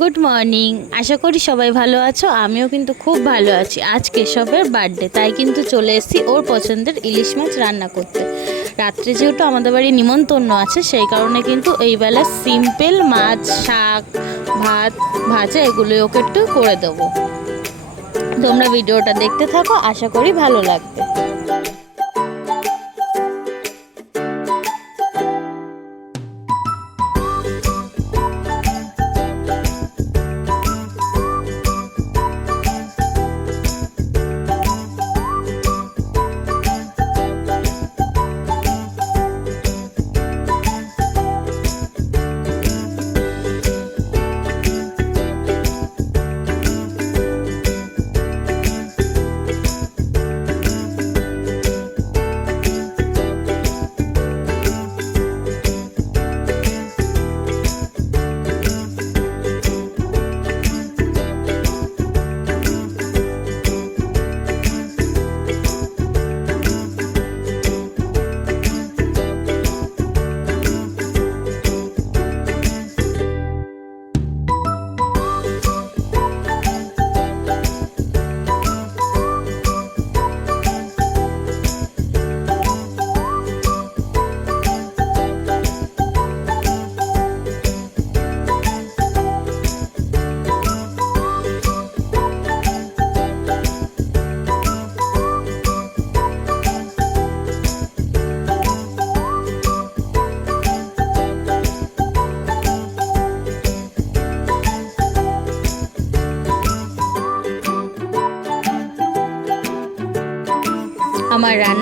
Good morning আশা করি সবাই ভালো আছো, আমিও কিন্তু খুব ভালো আছি। আজ কেশবের বার্থডে তাই কিন্তু চলে এসেছি ওর পছন্দের ইলিশ মাছ রান্না করতে। রাত্রে যেহেতু আমাদের বাড়ি নিমন্ত্রণ আছে, সেই কারণে কিন্তু এই বেলা সিম্পল মাছ, শাক, ভাত, ভাজা এগুলো ওকে একটু করে দেবো। তোমরা ভিডিওটা দেখতে থাকো আশা করি ভালো লাগবে।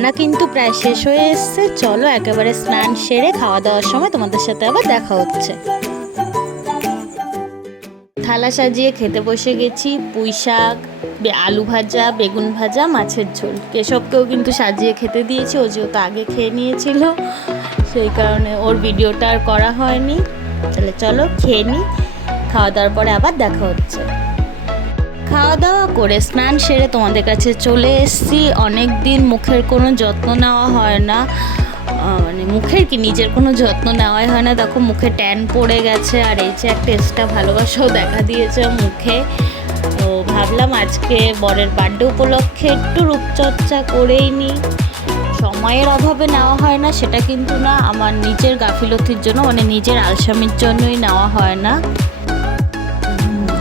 রান্না কিন্তু প্রায় শেষ হয়ে এসছে। চলো একেবারে স্নান সেরে খাওয়া দাওয়ার সময় তোমাদের সাথে আবার দেখা হচ্ছে। থালা সাজিয়ে খেতে বসে গেছি। পুঁই শাক আলু ভাজা, বেগুন ভাজা, মাছের ঝোল। কেশবকেও কিন্তু সাজিয়ে খেতে দিয়েছি। ও যেহেতু আগে খেয়ে নিয়েছিল, সেই কারণে ওর ভিডিওটা আর করা হয়নি। তাহলে চলো খেয়ে নিই খাওয়া দাওয়ার পরে আবার দেখা হচ্ছে। খাওয়া দাওয়া করে স্নান সেরে তোমাদের কাছে চলে এসেছি। অনেক দিন মুখের কোনো যত্ন নেওয়া হয় না। মানে মুখের কি নিজের কোনো যত্ন নেওয়াই হয় না। দেখো মুখে ট্যান পড়ে গেছে আর এই যে একটা এক্সট্রা ভালোবাসাও দেখা দিয়েছে মুখে। তো ভাবলাম আজকে বরের বার্থডে উপলক্ষে একটু রূপচর্চা করেই নিই। সময়ের অভাবে নেওয়া হয় না, সেটা কিন্তু না। আমার নিজের গাফিলতির জন্য মানে নিজের আলসামির জন্যই নেওয়া হয় না।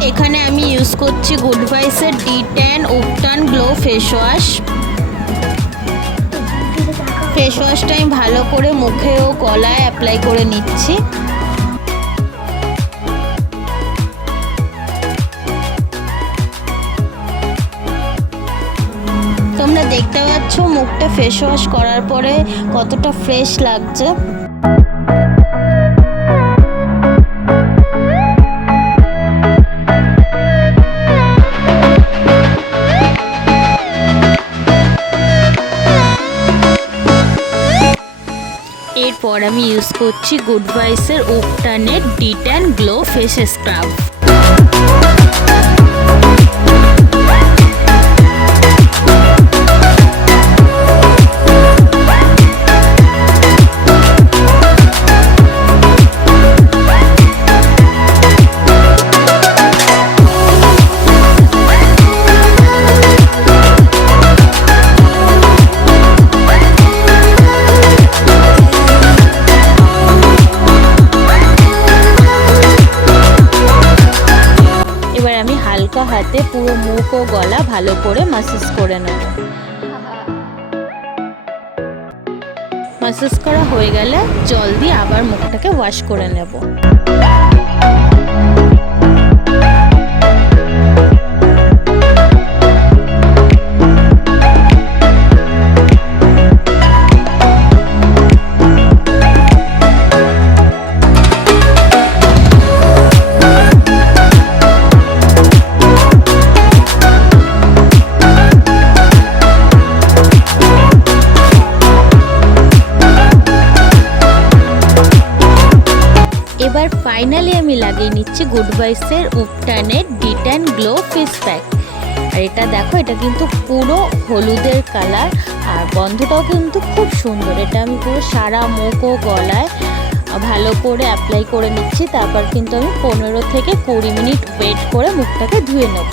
এখানে আমি ইউজ করছি good ভাইসের D tan ubtan glow face wash face ওয়াশটা আমি ভালো করে মুখে ও গলায় অ্যাপ্লাই করে নিচ্ছি। তোমরা দেখতে পাচ্ছ মুখটা ফেস ওয়াশ করার পরে কতটা ফ্রেশ লাগছে। আমি ইউজ করছি গুড ভাইসের ওপটানের ডিট and glow face scrub massage করা হয়ে গেলে জল দিয়ে আবার মুখটাকে ওয়াশ করে নেব। গুড বাইসের উপটানের ডিট গ্লো ফেস প্যাক। আর এটা দেখো, এটা কিন্তু পুরো হলুদের কালার, আর গন্ধটাও কিন্তু খুব সুন্দর। এটা আমি পুরো সারা মুখ ও গলায় ভালো করে অ্যাপ্লাই করে নিচ্ছি। তারপর কিন্তু আমি পনেরো থেকে কুড়ি মিনিট ওয়েট করে মুখটাকে ধুয়ে নেব।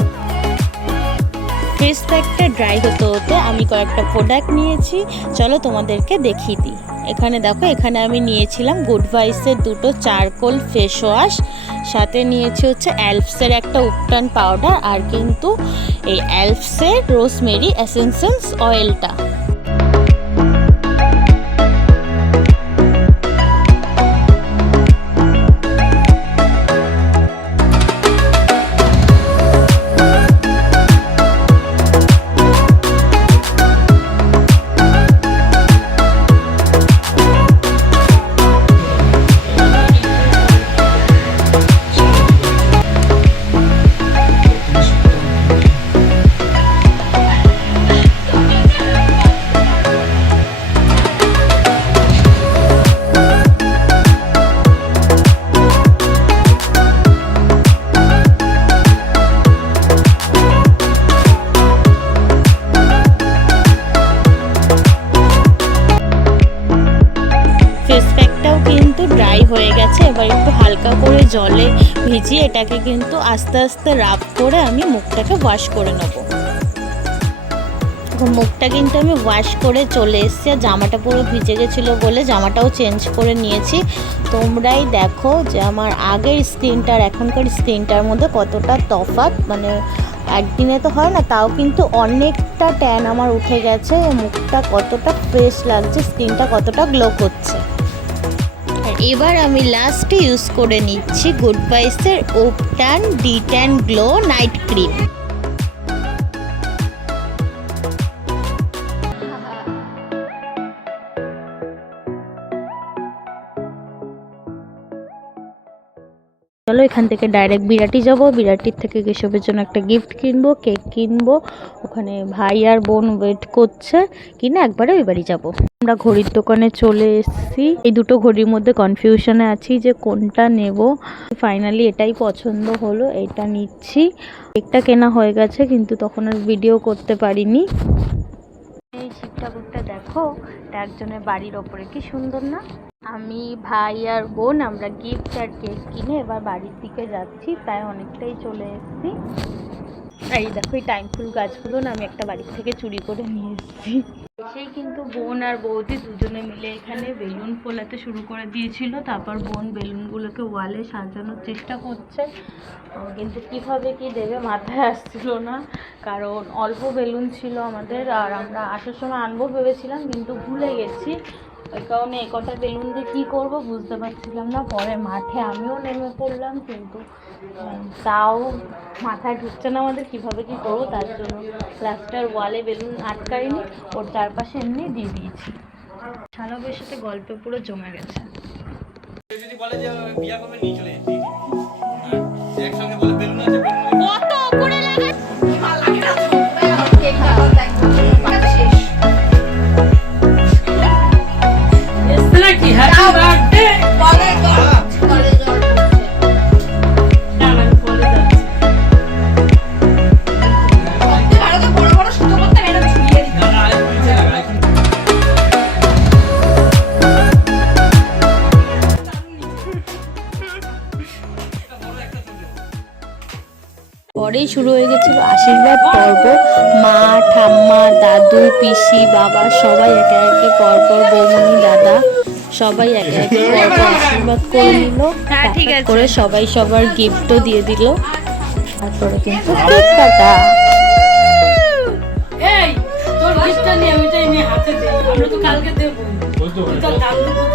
ফেস প্যাকটা ড্রাই হতে হতে আমি কয়েকটা প্রোডাক্ট নিয়েছি। চলো তোমাদেরকে দেখিয়ে দিই। এখানে দেখো, এখানে আমি নিয়েছিলাম গুড ভাইসের দুটো চারকোল ফেস ওয়াশ সাথে নিয়েছি হচ্ছে অ্যালপসের একটা উপটান পাউডার আর কিন্তু এই অ্যালপসের রোজমেরি অ্যাসেন্সেন্স অয়েলটা জলে ভিজিয়ে এটাকে কিন্তু আস্তে আস্তে রাব করে আমি মুখটাকে ওয়াশ করে নেব। মুখটা কিন্তু আমি ওয়াশ করে চলে এসেছি আর জামাটা পুরো ভিজে গেছিল বলে জামাটাও চেঞ্জ করে নিয়েছি। তোমরাই দেখো যে আমার আগের স্কিনটার এখনকার স্কিনটার মধ্যে কতটা তফাৎ। মানে একদিনে তো হয় না, তাও কিন্তু অনেকটা ট্যান আমার উঠে গেছে। মুখটা কতটা ফ্রেশ লাগছে স্কিনটা কতটা গ্লো করছে। এবার আমি লাস্টে ইউজ করে নিচ্ছি good বাইসের ubtan D and glow night cream চলো এখান থেকে ডাইরেক্ট বিরাটি যাব। বিরাটির থেকে কেশবের জন্য একটা গিফট কিনবো কেক কিনবো। ওখানে ভাই আর বোন ওয়েট করছে, কিনে একবারে ওই বাড়ি যাব। আমরা ঘড়ির দোকানে চলে এসেছি। এই দুটো ঘড়ির মধ্যে কনফিউশনে আছি যে কোনটা নেব। ফাইনালি এটাই পছন্দ হলো, এটা নিচ্ছি। কেকটা কেনা হয়ে গেছে, কিন্তু তখন আর ভিডিও করতে পারিনি। এই শিব দেখো একজনের বাড়ির ওপরে, কি সুন্দর না? আমি ভাই আর বোন আমরা গিফট আর কেক কিনে এবার বাড়ির দিকে যাচ্ছি প্রায় অনেকটাই চলে এসেছি। এই দেখো, এই টাইম ফুল গাছগুলো না আমি একটা বাড়ির থেকে চুরি করে নিয়ে এসেছি। এসেই কিন্তু বোন আর বৌদি দুজনে মিলে এখানে বেলুন ফোলাতে শুরু করে দিয়েছিল, তারপর বোন বেলুনগুলোকে ওয়ালে সাজানোর চেষ্টা করছে। কিন্তু কীভাবে কি দেবে মাথায় আসছিল না, কারণ অল্প বেলুন ছিল আমাদের, আর আমরা আসার সময় আনব ভেবেছিলাম, কিন্তু ভুলে গেছি। ওই কারণে এ কটা বেলুন দিয়ে কী করব বুঝতে পারছিলাম না। পরে মাঠে আমিও নেমে পড়লাম কিন্তু তাও মাথায় ঢুকছে না আমাদের কীভাবে কী করব তার জন্য প্লাস্টার ওয়ালে বেলুন আটকাইনি ওর চারপাশে এমনি দিয়ে দিয়েছি। শালকের সাথে গল্পে পুরো জমে গেছে। যদি বলে যে বিয়া করবে নিয়ে চলে যেতে। একসঙ্গে বলে বেলুন আছে কত উপরে লাগা পরেই শুরু হয়ে গেছিল আশীর্বাদ পর্ব। মা, ঠাম্মা, দাদু, পিসি, বাবা, সবাই একে একে পরপর বৌমনি দাদা। সবাই একে একে পরপর আশীর্বাদ করে নিল ঠিক করে সবাই সবার গিফটও দিয়ে দিল। তারপরে কিন্তু কেক কাটা এই তোর গিফটটা নিয়ে আমি তো এমনি হাতে দে আমরা তো কালকে দেবো। তো। কালকে তো দিবি।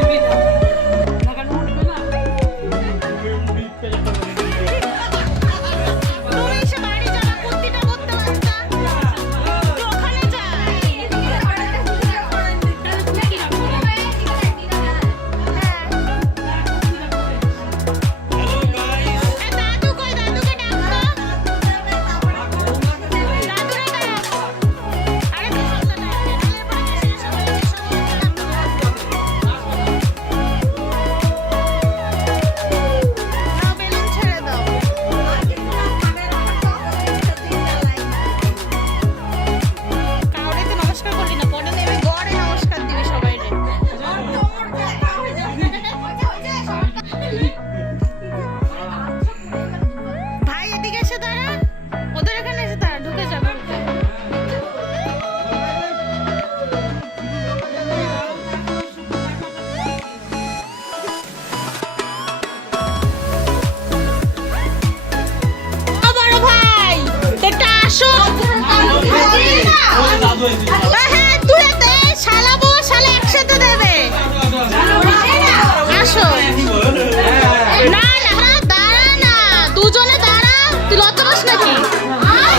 নাকি?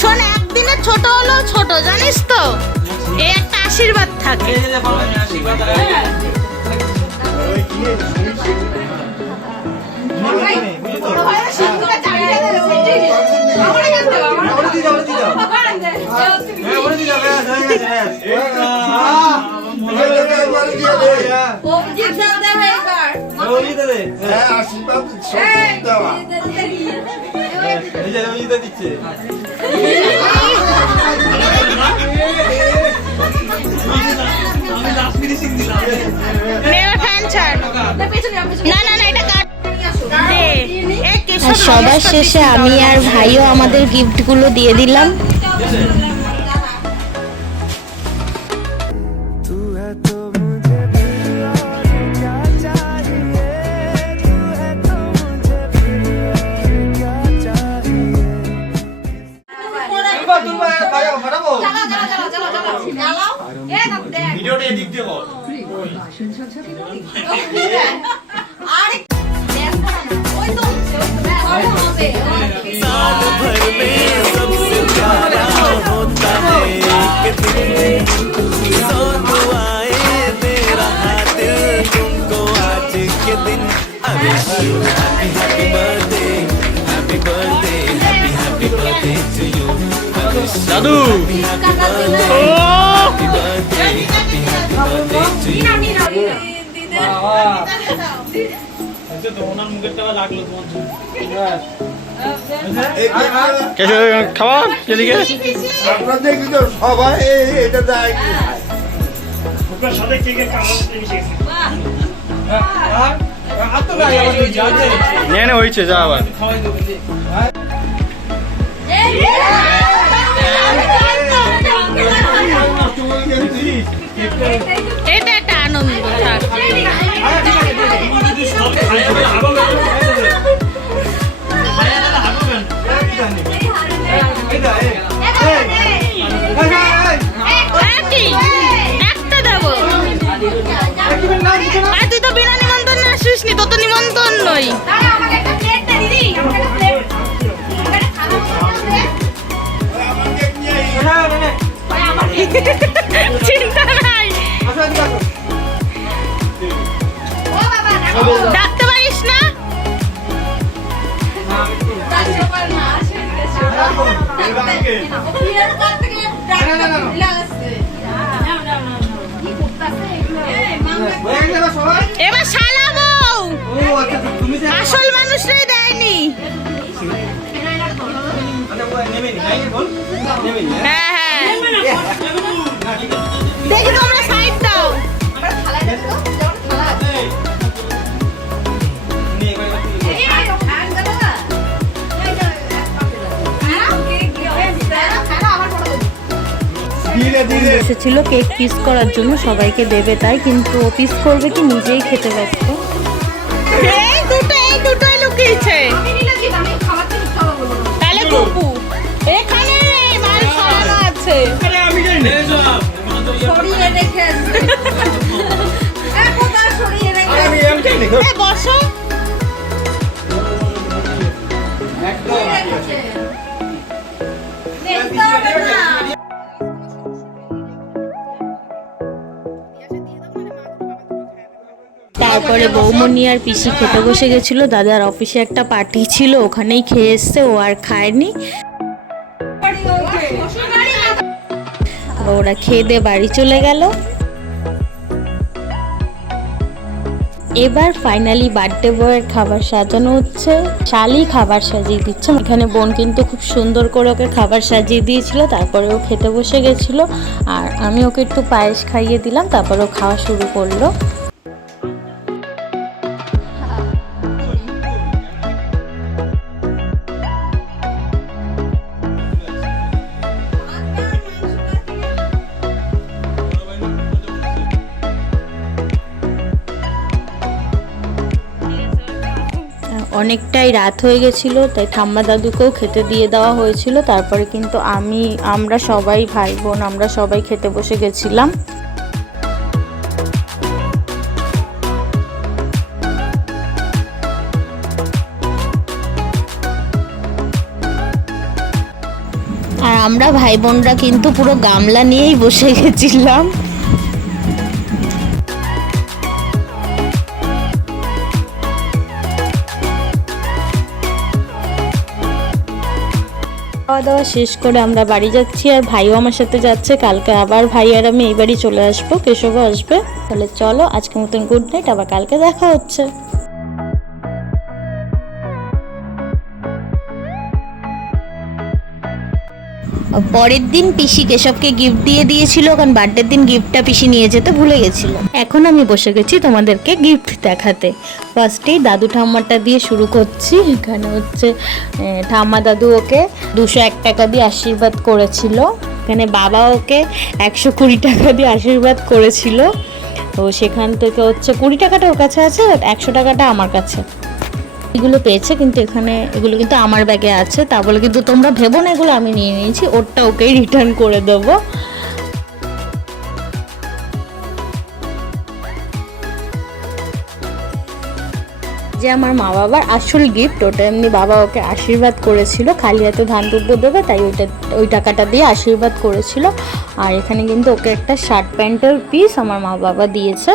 শোন একদিনের ছোট হলেও ছোট জানিস তো? এই একটা আশীর্বাদ থাকে। আশীর্বাদ সবার শেষে আমি। আর ভাইও আমাদের গিফটগুলো দিয়ে দিলাম দাদু ওনার মুখের টাকা লাগল তোমার খাওয়া এদিকে? আপনাদের কিন্তু সবাই এটা দেয়। নিয়ে হয়েছে যা আবার। এটা একটা আনন্দ একটা দেবো আর তুই তো বিনা নিমন্ত্রণ আসিস নি তো নিমন্ত্রণ নই চিন্তা নাই। ডাকতে পারিস না? এবার শালা বউ। আসল মানুষরাই দেয়নি। হ্যাঁ হ্যাঁ। দেখি তোমরা সাইড দাও। ধীরে ধীরে। এসেছিল কেক পিস করার জন্য সবাইকে দেবে তাই কিন্তু পিস করবে কি নিজেই খেতে ব্যস্ত। এই দুটো এই দুটোই লুকিয়েছে। বসো। তারপরে বৌমনি আর পিসি খেতে বসে গেছিল। দাদার অফিসে একটা পার্টি ছিল ওখানেই খেয়ে এসছে ও আর খায়নি। ওরা খেয়ে দিয়ে বাড়ি চলে গেল। এবার ফাইনালি বার্থডে বয়ের খাবার সাজানো হচ্ছে। শালি খাবার সাজিয়ে দিচ্ছে। এখানে বোন কিন্তু খুব সুন্দর করে ওকে খাবার সাজিয়ে দিয়েছিল, তারপরে ও খেতে বসে গেছিল। আর আমি ওকে একটু পায়েস খাইয়ে দিলাম, তারপরে ও খাওয়া শুরু করল। অনেকটাই রাত হয়ে গেছিল, তাই ঠাম্মা দাদুকেও খেতে দিয়ে দেওয়া হয়েছিল। তারপরে কিন্তু আমি, আমরা সবাই ভাই বোন, আমরা সবাই খেতে বসে গেছিলাম। আর আমরা ভাই বোনরা কিন্তু পুরো গামলা নিয়েই বসে গেছিলাম। খাওয়া দাওয়া শেষ করে আমরা বাড়ি যাচ্ছি আর ভাইও আমার সাথে যাচ্ছে। কালকে আবার ভাই আর আমি এই বাড়ি চলে আসব, কেশবও আসবে। তাহলে চলো আজকে মতন গুড নাইট আবার কালকে দেখা হচ্ছে। পরের দিন পিসি কেশবকে গিফট দিয়ে দিয়েছিল, কারণ বার্থডের দিন গিফটটা পিসি নিয়ে যেতে ভুলে গেছিল। এখন আমি বসে গেছি তোমাদেরকে গিফট দেখাতে। ফার্স্টেই দাদু ঠাম্মাটা দিয়ে শুরু করছি। এখানে হচ্ছে ঠাম্মা দাদু ওকে দুশো এক টাকা দিয়ে আশীর্বাদ করেছিল। এখানে বাবা ওকে একশো কুড়ি টাকা দিয়ে আশীর্বাদ করেছিল। তো সেখান থেকে হচ্ছে কুড়ি টাকাটা ওর কাছে আছে একশো টাকাটা আমার কাছে। এগুলো পেয়েছে, কিন্তু এখানে এগুলো কিন্তু আমার ব্যাগে আছে। তা বলে কিন্তু তোমরা ভেবো না, এগুলো আমি নিয়ে নিয়েছি, ওরটা ওকেই রিটার্ন করে দেবো। যে আমার মা বাবার আসল গিফট ওটা এমনি বাবা ওকে আশীর্বাদ করেছিল। খালি হাতে ধান দুব্য দেবে, তাই ওইটা, ওই টাকাটা দিয়ে আশীর্বাদ করেছিল। আর এখানে কিন্তু ওকে একটা শার্ট প্যান্টের পিস আমার মা বাবা দিয়েছে।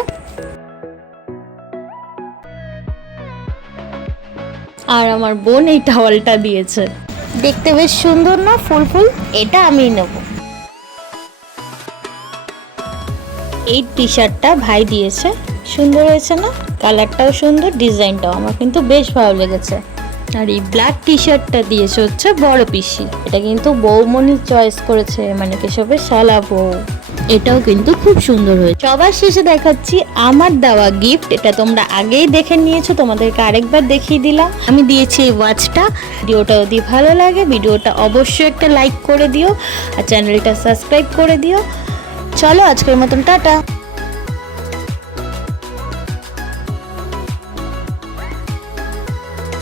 আর আমার বোন এই টাওয়ালটা দিয়েছে। দেখতে বেশ সুন্দর না ফুল ফুল? এটা আমি নেব। এই টি শার্টটা ভাই দিয়েছে। সুন্দর হয়েছে না? কালারটাও সুন্দর, ডিজাইনটাও আমার কিন্তু বেশ ভালো লেগেছে। আর এই ব্ল্যাক টি শার্টটা দিয়েছে হচ্ছে বড় পিসি। এটা কিন্তু বৌমণি চয়েস করেছে মানে কেশবের শালা বউ। এটাও কিন্তু খুব সুন্দর হয়েছে। সবার শেষে দেখাচ্ছি আমার দেওয়া গিফট এটা তোমরা আগেই দেখে নিয়েছো, তোমাদেরকে আরেকবার দেখিয়ে দিলাম। আমি দিয়েছি এই ওয়াচটা ভিডিওটা যদি ভালো লাগে, ভিডিওটা অবশ্যই একটা লাইক করে দিও। আর চ্যানেলটা সাবস্ক্রাইব করে দিও। চলো আজকের মতন, টাটা।